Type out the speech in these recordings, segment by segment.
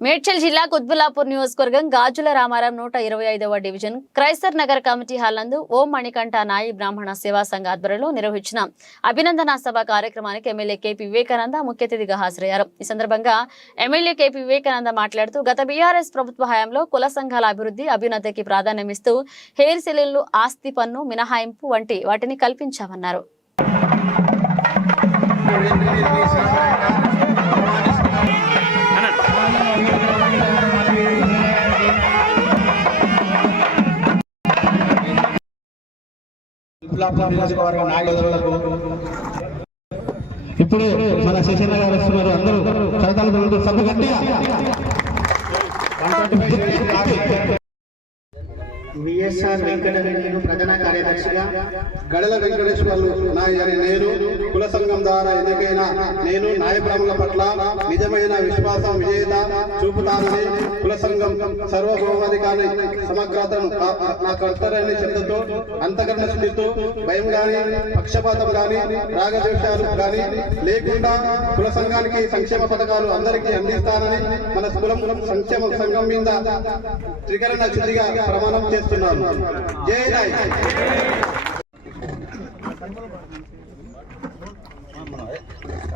మేడ్చల్ జిల్లా కుత్బులాపూర్ నియోజకవర్గం గాజుల రామారం నూట ఇరవై ఐదవ డివిజన్ క్రైస్తర్ నగర్ కమిటీ హాల్ నందు ఓం మణికంఠ నాయి బ్రాహ్మణ సేవా సంఘ ఆధ్వర్యంలో నిర్వహించిన అభినందన సభ కార్యక్రమానికి ఎమ్మెల్యే కేపీ వివేకానంద ముఖ్య అతిథిగా హాజరయ్యారు. ఈ సందర్భంగా ఎమ్మెల్యే కేపీ వివేకానంద మాట్లాడుతూ గత బీఆర్ఎస్ ప్రభుత్వ హయాంలో కుల సంఘాల అభివృద్ధి అభ్యున్నతికి ప్రాధాన్యమిస్తూ హెయిర్ సెలూన్లు ఆస్తి పన్ను మినహాయింపు వంటి వాటిని కల్పించామన్నారు. విప్లవాత్మక నియోజకవర్గ నాయకులకు ఇప్పుడు మన శశిన గారు వస్తున్నారు. అందరూ కడతలు సభ గట్టిగా. వెంకటరెడ్డి నేను ప్రధాన కార్యదర్శిగా. గడల వెంకటేశ్వర్లు నాయని నేను కుల సంఘం ద్వారా ఎన్నికైన నేను నాయ పట్ల నిజమైన విశ్వాసం విజేత చూపుతానని కుల సంఘం సర్వభౌమాధికారి సమగ్రతను నా కర్తరని శ్రద్ధతో అంతకరణ శుద్ధితో భయం గాని పక్షపాతం గాని రాగద్వేషాలు గాని లేకుండా కుల సంఘానికి సంక్షేమ పథకాలు అందరికీ అందిస్తానని మన కులం సంక్షేమ సంఘం మీద త్రికరణ శుద్ధిగా ప్రమాణం చేస్తున్నారు. జై నాయ్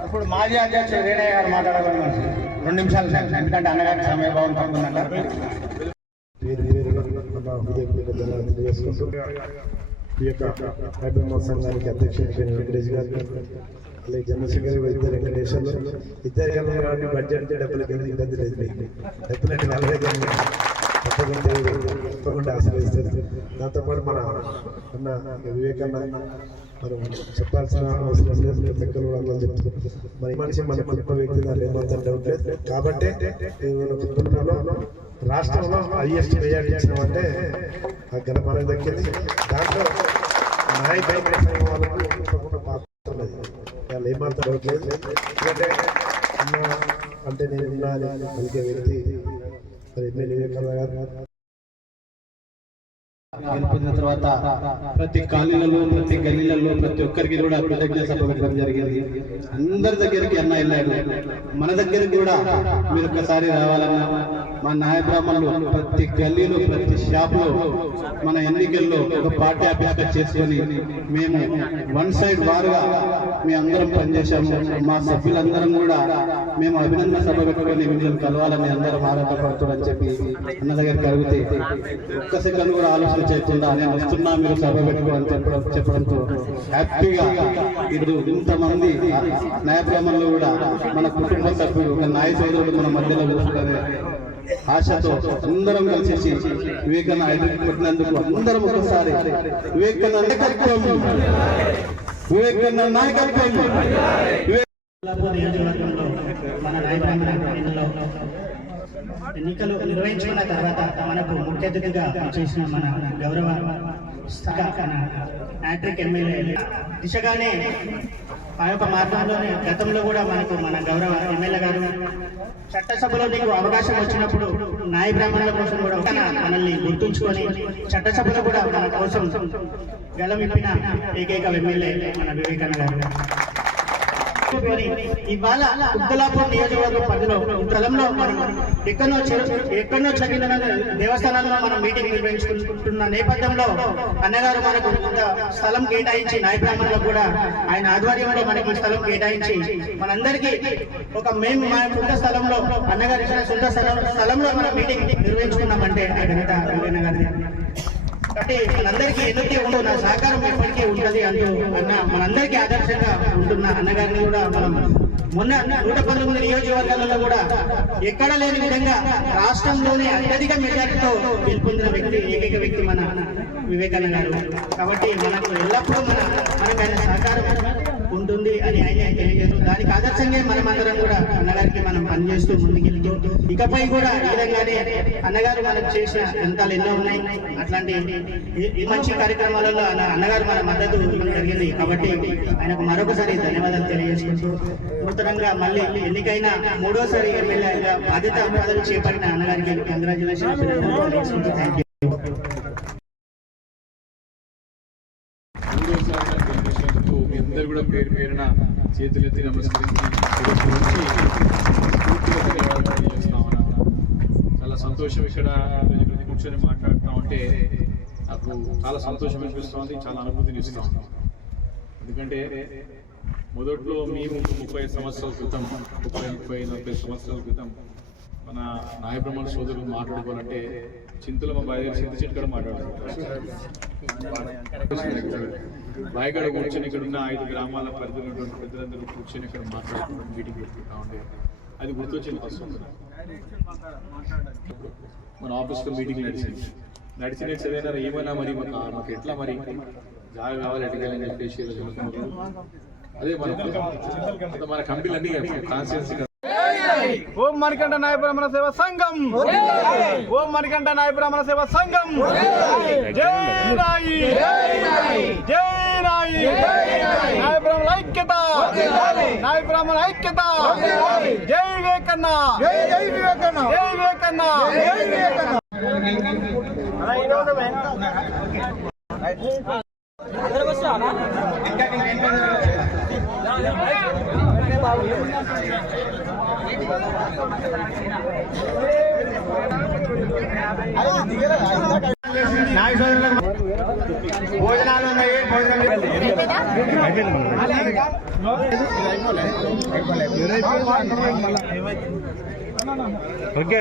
ఇప్పుడు మాజీ అధ్యక్షుడు రేణయ్య గారు మాట్లాడాలని రెండు నిమిషాలు సార్. ఎందుకంటే తగ్గుందంట నా హృదయపూర్వక ధన్యవాదాలు తెలియజేసుకుంటూ ఈ యొక్క హైదరాబాద్ సంఘానికి అధ్యక్షుడు వెంకటేష్ గారు అలాగే చంద్రశేఖర్ గారు ఇద్దరు వెంకటేశ్వర్లు ఇద్దరు కన్నా కాబట్టి బడ్జెట్ డబ్బులు కింద ఇబ్బంది లేదు మీకు. డబ్బులు అంటే వాళ్ళ దగ్గర తప్పకుండా తప్పకుండా ఆశ్రయిస్తారు దాంతోపాటు మన అన్న వివేకన్న మనం చెప్పాల్సిన అవసరం లేదు. లెక్కలు కూడా అందరూ చెప్తున్నారు మరి మనిషి మన గొప్ప వ్యక్తి దాంట్లో ఏమాత్రం డౌట్ లేదు. కాబట్టి మన కుటుంబంలో రాష్ట్రంలో హైయెస్ట్ అంటే ఇచ్చినామంటే ఆ ఘన మనం దక్కింది దాంట్లో నాయక వాళ్ళకు తప్పకుండా పాత్ర వాళ్ళు ఏమాత్రం డౌట్ లేదు. ఎందుకంటే అంటే నేను ఉన్నా అని పలికే వ్యక్తి మరి ఎమ్మెల్యే వివేకానంద గారు తర్వాత ప్రతి కాలనీలలో ప్రతి గల్లీలలో ప్రతి ఒక్కరికి కూడా కృతజ్ఞత సభ జరిగింది. అందరి దగ్గరికి అన్న వెళ్ళాడు. మన దగ్గరికి కూడా మీరు ఒక్కసారి రావాలన్నా మా నాయ బ్రాహ్మణులు ప్రతి గల్లీలో ప్రతి షాప్లో మన ఎన్నికల్లో ఒక పార్టీ అభ్యాస చేసుకొని మేము వన్ సైడ్ వారుగా మీ అందరం పనిచేశాము. మా సభ్యులందరం కూడా మేము అభినందన సభ పెట్టుకొని మిమ్మల్ని కలవాలని అందరం ఆరాటపడుతున్నారని చెప్పి అన్న దగ్గరికి అడిగితే ఒక్క సెకండ్ కూడా ఆలోచన చేయకుండా నేను వస్తున్నా మీరు సభ పెట్టుకోవాలని చెప్పడం చెప్పడంతో హ్యాపీగా ఇప్పుడు ఇంతమంది న్యాయబ్రాహ్మణులు కూడా మన కుటుంబ సభ్యులు ఒక నాయ సోదరుడు మన మధ్యలో కూర్చుంటే ఆశతో అందరం కలిసి వివేకానంద ఐదు పెట్టినందుకు అందరం ఒకసారి వివేకానంద కలిపి వివేకానంద నాయకత్వం నియోజకవర్గంలో మన ఎన్నికలు నిర్వహించుకున్న తర్వాత మనకు ముఖ్య అతిథిగా చేసిన మన గౌరవ స్థానిక ఎమ్మెల్యే దిశగానే ఆ యొక్క మార్గంలోనే గతంలో కూడా మనకు మన గౌరవ ఎమ్మెల్యే గారు చట్టసభలో నీకు అవకాశం వచ్చినప్పుడు నాయ బ్రాహ్మణుల కోసం కూడా మనల్ని గుర్తుంచుకొని చట్టసభలో కూడా మన కోసం గలమిప్పిన ఏకైక ఎమ్మెల్యే మన వివేకానంద గారు. ఇవాళ ఉద్దలాపూర్ నియోజకవర్గం పరిధిలో స్థలంలో మనం ఎక్కడో ఎక్కడో చదివిన దేవస్థానాల్లో మనం మీటింగ్ నిర్వహించుకుంటున్న నేపథ్యంలో అన్నగారు మనకు స్థలం కేటాయించి నాయబ్రాహ్మణులకు కూడా ఆయన ఆధ్వర్యంలో మనకి స్థలం కేటాయించి మనందరికీ ఒక మేము మా సొంత స్థలంలో అన్నగారు ఇచ్చిన సొంత స్థలం స్థలంలో మనం మీటింగ్ నిర్వహించుకున్నామంటే ఆ ఘనత అంటే మనందరికీ ఎదుటి ఉండు నా సహకారం ఎప్పటికీ ఉంటది అంటూ అన్న మనందరికీ ఆదర్శంగా ఉంటున్న అన్నగారిని కూడా మనం మొన్న నూట పంతొమ్మిది నియోజకవర్గాలలో కూడా ఎక్కడ లేని విధంగా రాష్ట్రంలోనే అత్యధిక మెజార్టీతో గెలుపొందిన వ్యక్తి ఏకైక వ్యక్తి మన వివేకానంద గారు. కాబట్టి మనకు ఎల్లప్పుడూ మన మనకు ఆయన సహకారం ఉంటుంది అని ఆయన తెలియజేస్తూ దానికి ఆదర్శంగా మనమందరం కూడా అన్నగారికి మనం పనిచేస్తూ ముందుకెళ్తూ ఇకపై కూడా ఈ విధంగానే అన్నగారు మనకు చేసిన గ్రంథాలు ఎన్నో ఉన్నాయి అట్లాంటి ఈ- మంచి కార్యక్రమాలలో అన్నగారు మన మద్దతు జరిగింది కాబట్టి ఆయనకు మరొకసారి ధన్యవాదాలు తెలియజేసుకుంటూ నూతనంగా మళ్ళీ ఎన్నికైన మూడోసారి ఎమ్మెల్యేగా బాధ్యత పదవి చేపట్టిన అన్నగారికి కంగ్రాచులేషన్ థ్యాంక్ యూ మూడోసారి నాకు గెలిపించినందుకు మీ అందరు కూడా పేరు పేరున చేతులెత్తి నమస్కరించి చాలా సంతోషం ఇక్కడ కూర్చొని మాట్లాడుతూ ఉంటే నాకు చాలా సంతోషం అనిపిస్తుంది చాలా అనుభూతిని ఇస్తుంది. ఎందుకంటే మొదట్లో మేము ముప్పై సంవత్సరాల క్రితం ముప్పై ముప్పై నలభై సంవత్సరాల క్రితం మన నాయబ్రహ్మణ సోదరులు మాట్లాడుకోవాలంటే చింతల మా బాగా చింత చెట్టు కూడా మాట్లాడారు బాయిగడ కూర్చొని ఇక్కడ ఉన్న ఐదు గ్రామాల పరిధిలో ఉన్నటువంటి పెద్దలందరూ కూర్చొని ఇక్కడ మాట్లాడుకోవడం మీటింగ్ పెట్టుకుంటా ఉండే అది గుర్తొచ్చింది ఫస్ట్ మన ఆఫీస్లో మీటింగ్ నడిచింది. నడిచిన చదివినారు ఏమైనా మరి మాకు మాకు ఎట్లా మరి? జాగా కావాలి ఎటకాలని చెప్పేసి అదే మన మన కంపెనీలన్నీ కాన్స్టిట్యూన్సీ ఓం మణికంఠ నాయ బ్రాహ్మణ సేవ సంఘం. ఓం మణికంఠ నాయ బ్రాహ్మణ సేవ సంఘం. జై రాయి జై రాయి నాయ బ్రాహ్మణ ఐక్యత. నాయ బ్రాహ్మణ ఐక్యత. జై వివేకన్న. జై జై వివేకన్న. జై వివేకన్న జై వివేకన్న నాయ సోదరులకు భోజనాలు ఉన్నాయి ఓకే.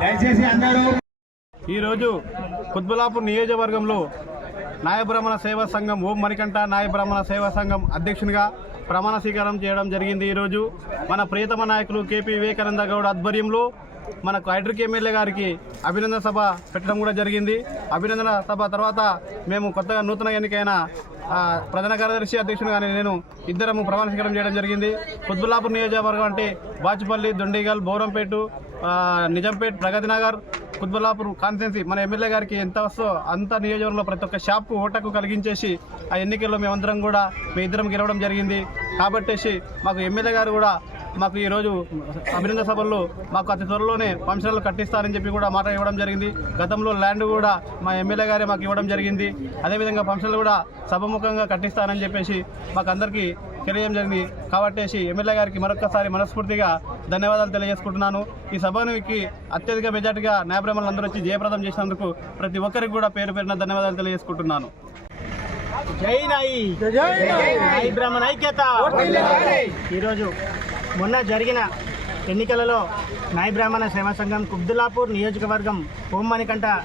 దయచేసి అందరూ ఈరోజు కుత్బులాపూర్ నియోజకవర్గంలో నాయబ్రహ్మణ సేవా సంఘం ఓం మణికంఠ నాయబ్రహ్మణ సేవా సంఘం అధ్యక్షునిగా ప్రమాణ స్వీకారం చేయడం జరిగింది ఈరోజు. మన ప్రియతమ నాయకులు కేపీ వివేకానంద గౌడ్ ఆధ్వర్యంలో మనకు హైడ్రిక్ ఎమ్మెల్యే గారికి అభినందన సభ పెట్టడం కూడా జరిగింది. అభినందన సభ తర్వాత మేము కొత్తగా నూతన ఎన్నికైన ప్రధాన కార్యదర్శి అధ్యక్షునిగా నేను ఇద్దరము ప్రమాణ స్వీకారం చేయడం జరిగింది. కుత్బుల్లాపూర్ నియోజకవర్గం అంటే బాచుపల్లి దొండిగల్ బోరంపేటు నిజంపేట్ ప్రగతి నగర్ నగర్ కుత్బుల్లాపూర్ కాన్స్టిట్యున్సీ మన ఎమ్మెల్యే గారికి ఎంత వస్తో అంత నియోజకవర్గంలో ప్రతి ఒక్క షాప్కు ఓటకు కలిగించేసి ఆ ఎన్నికల్లో మేమందరం కూడా మీ ఇద్దరం గెలవడం జరిగింది. కాబట్టేసి మాకు ఎమ్మెల్యే గారు కూడా మాకు ఈరోజు అభినందన సభల్లో మాకు అతి త్వరలోనే ఫంక్షన్లు కట్టిస్తారని చెప్పి కూడా మాట ఇవ్వడం జరిగింది. గతంలో ల్యాండ్ కూడా మా ఎమ్మెల్యే గారే మాకు ఇవ్వడం జరిగింది. అదేవిధంగా ఫంక్షన్లు కూడా సభముఖంగా కట్టిస్తారని చెప్పేసి మాకు అందరికీ తెలియజేయడం జరిగింది. కాబట్టేసి ఎమ్మెల్యే గారికి మరొకసారి మనస్ఫూర్తిగా ధన్యవాదాలు తెలియజేసుకుంటున్నాను. ఈ సభకి అత్యధిక మెజార్టీగా న్యాయబ్రహ్మలు అందరూ వచ్చి జయప్రదం చేసినందుకు ప్రతి ఒక్కరికి కూడా పేరు పేరున ధన్యవాదాలు తెలియజేసుకుంటున్నాను. జై నాయి. నాయి బ్రాహ్మణ ఐక్యత. ఈరోజు మొన్న జరిగిన ఎన్నికలలో నాయ బ్రాహ్మణ సేవా సంఘం కుబ్దులాపూర్ నియోజకవర్గం ఓం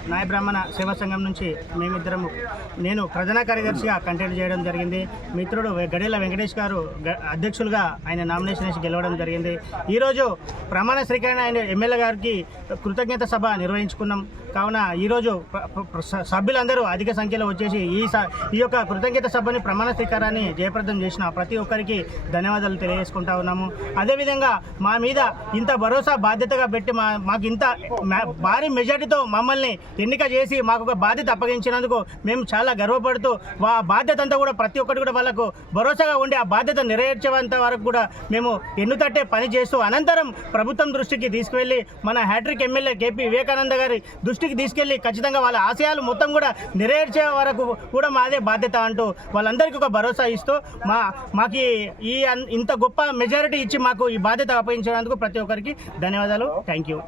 నాయ బ్రాహ్మణ సేవా సంఘం నుంచి మేమిద్దరము నేను ప్రధాన కార్యదర్శిగా కంటెంట్ చేయడం జరిగింది. మిత్రుడు గడేల వెంకటేష్ గారు అధ్యక్షులుగా ఆయన నామినేషన్ వేసి గెలవడం జరిగింది. ఈరోజు ప్రమాణ స్వీకరణ ఆయన ఎమ్మెల్యే గారికి కృతజ్ఞత సభ నిర్వహించుకున్నాం. కావున ఈరోజు సభ్యులందరూ అధిక సంఖ్యలో వచ్చేసి ఈ స- ఈ యొక్క కృతజ్ఞత సభని ప్రమాణ స్వీకారాన్ని జయప్రదం చేసిన ప్రతి ఒక్కరికి ధన్యవాదాలు తెలియజేసుకుంటా ఉన్నాము. అదేవిధంగా మా మీద ఇంత భరోసా బాధ్యతగా పెట్టి మా మాకు ఇంత భారీ మెజార్టీతో మమ్మల్ని ఎన్నిక చేసి మాకు ఒక బాధ్యత అప్పగించినందుకు మేము చాలా గర్వపడుతూ ఆ బాధ్యత అంతా కూడా ప్రతి ఒక్కటి కూడా వాళ్ళకు భరోసాగా ఉండి ఆ బాధ్యత నెరవేర్చేంత వరకు కూడా మేము ఎన్నుతట్టే పని చేస్తూ అనంతరం ప్రభుత్వం దృష్టికి తీసుకువెళ్ళి మన హ్యాట్రిక్ ఎమ్మెల్యే కేపీ వివేకానంద గారి దృష్టికి తీసుకెళ్ళి ఖచ్చితంగా వాళ్ళ ఆశయాలు మొత్తం కూడా నెరవేర్చే వరకు కూడా మాదే బాధ్యత అంటూ వాళ్ళందరికీ ఒక భరోసా ఇస్తూ మా మాకు ఈ- అన్- ఇంత గొప్ప మెజారిటీ ఇచ్చి మాకు ఈ బాధ్యత అప్పగించినందుకు ప్రతి ఒక్కరికి ధన్యవాదాలు. Thank you.